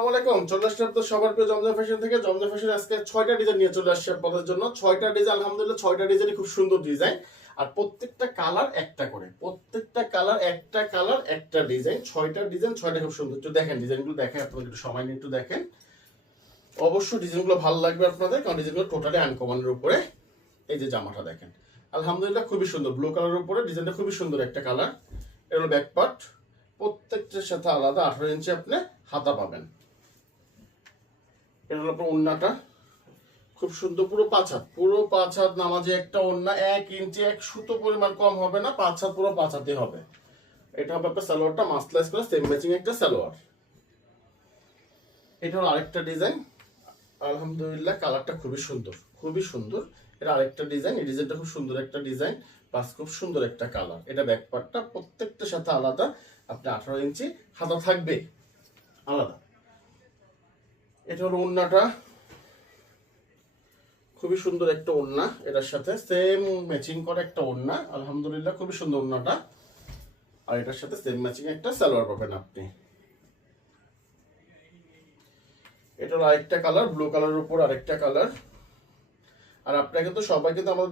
আসসালামু আলাইকুম। চলে আসছে তো সবার প্রিয় জমজম ফ্যাশন থেকে। জমজম ফ্যাশন আজকে 6টা ডিজাইন নিয়ে চলে আসছে আপনাদের জন্য। 6টা ডিজাইন, আলহামদুলিল্লাহ 6টা ডিজাইনই খুব সুন্দর ডিজাইন। আর প্রত্যেকটা কালার একটা করে, প্রত্যেকটা কালার একটা ডিজাইন। 6টা ডিজাইন, 6টা খুব সুন্দর। একটু দেখেন ডিজাইনগুলো, দেখেন আপনাদের একটু সময় নিয়ে একটু দেখেন। অবশ্যই ডিজাইনগুলো ভালো লাগবে আপনাদের, কারণ ডিজাইনগুলো টোটালি আনকমনের উপরে। এই যে জামাটা দেখেন, আলহামদুলিল্লাহ খুবই সুন্দর। ব্লু কালারের উপরে ডিজাইনটা খুবই সুন্দর একটা কালার। এটা হলো ব্যাক পার্ট, প্রত্যেকটার সাথে আলাদা 18 ইঞ্চি আপনি হাতা পাবেন। এটা হলো আপনার ওড়নাটা, খুব সুন্দর। পুরো 5 হাত নামাজে একটা ওড়না, 1 ইঞ্চি 1 সুতো পরিমাণ কম হবে না, 5 হাত পুরো 5 হাতে হবে। এটা হবে আপনার সালোয়ারটা মাসলাইজ করে সেম ম্যাচিং একটা সালোয়ার। এটা হলো আরেকটা ডিজাইন, আলহামদুলিল্লাহ কালারটা খুবই সুন্দর, খুবই সুন্দর। এটা আরেকটা ডিজাইন, এই ডিজাইনটা খুব সুন্দর একটা ডিজাইন, প্লাস খুব সুন্দর একটা কালার। এটা ব্যাক পার্টটা প্রত্যেকটার সাথে আলাদা আপনি 18 ইঞ্চি হাতা থাকবে আলাদা। এটা হলো ওড়নাটা, খুবই সুন্দর একটা ওড়না, এটার সাথে সেম ম্যাচিং করা একটা ওড়না। আলহামদুলিল্লাহ খুবই সুন্দর ওড়নাটা। আর এটার সাথে সেম ম্যাচিং একটা সালোয়ার পাবেন আপনি। এটা হলো আরেকটা কালার, ব্লু কালারের উপর আরেকটা কালার। আর আপনাকে তো সবাই কিন্তু আমাদের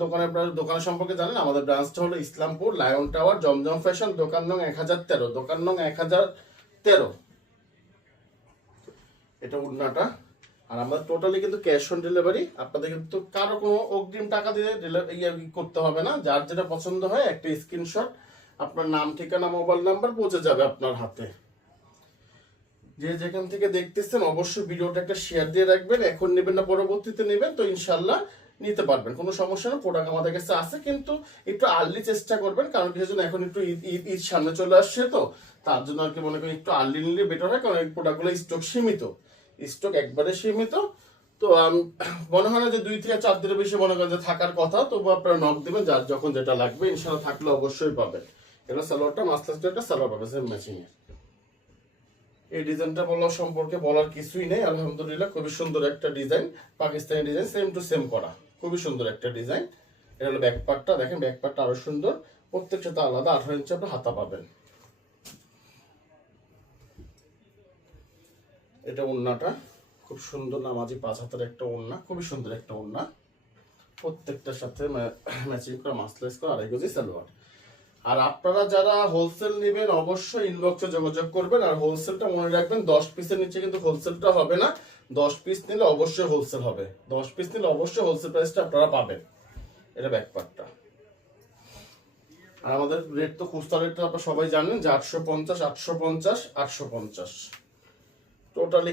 দোকানের সম্পর্কে জানেন। আমাদের ব্রাঞ্চটা হলো ইসলামপুর লায়ন টাওয়ার, জমজম ফ্যাশন, দোকান নং 1013, দোকান নং 1013। এটা ওড়নাটা। আর আমরা টোটালি কিন্তু ক্যাশ অন ডেলিভারি, আপনাদের কিন্তু কারো কোনো অগ্রিম টাকা দিয়ে করতে হবে না। যার যেটা পছন্দ হয় একটা স্ক্রিনশট, আপনার নাম, ঠিকানা, মোবাইল নাম্বার পৌঁছে যাবে আপনার হাতে। যে যেখান থেকে দেখতেছেন অবশ্যই ভিডিওটা একটা শেয়ার দিয়ে রাখবেন। এখন নেবেন না পরবর্তীতে নেবেন, তো ইনশাল্লাহ নিতে পারবেন, কোনো সমস্যা না। প্রোডাক্ট আমাদের কাছে আছে, কিন্তু একটু আর্লি চেষ্টা করবেন, কারণ কি জন্য এখন একটু ঈদ সামনে চলে আসছে, তো তার জন্য আর কি মনে করেন একটু আর্লি নিলে বেটার হয়, কারণ এই প্রোডাক্টগুলো স্টক সীমিত, স্টক একবারে সীমিত। তো মনে হয় না যে 2 থেকে 4 দিনের বেশি মনে করেন যে থাকার কথা। তবু আপনারা নক দেবেন, যার যখন যেটা লাগবে ইনশাল্লাহ থাকলে অবশ্যই পাবেন। এটা সালোয়ারটা মাসলাস একটা সালোয়ার পাবে সেম ম্যাচিং এর। এই ডিজাইনটা বলার সম্পর্কে বলার কিছুই নেই, আলহামদুলিল্লাহ খুবই সুন্দর একটা design, Pakistani design, same to same করা, খুবই সুন্দর একটা ডিজাইন। এটা হলো ব্যাক পার্টটা, দেখেন ব্যাক পার্টটা আরো সুন্দর, প্রত্যেক সাথে আলাদা 18 ইঞ্চি আপনি হাতা পাবেন। এটা ওড়নাটা, খুব সুন্দর নামাজি 5 হাতের একটা ওড়না, খুবই সুন্দর একটা ওড়না, প্রত্যেকটার সাথে ম্যাচিং করা মাসলাইজ করা 2.5 গজ সালোয়ার। আর আপনারা যারা হোলসেল নেবেন অবশ্যই ইনবক্সে যোগাযোগ করবেন। আর হোলসেলটা মনে রাখবেন, 10 পিসের নিচে কিন্তু হোলসেলটা হবে না। 10 পিস নিলে অবশ্যই হোলসেল হবে, 10 পিস নিলে অবশ্যই হোলসেল প্রাইসটা আপনারা পাবেন। এটা ব্যাক পার্টটা। আর আমাদের রেট তো খুচরা রেটটা আপনারা সবাই জানেন যে 850 850 850 টোটালি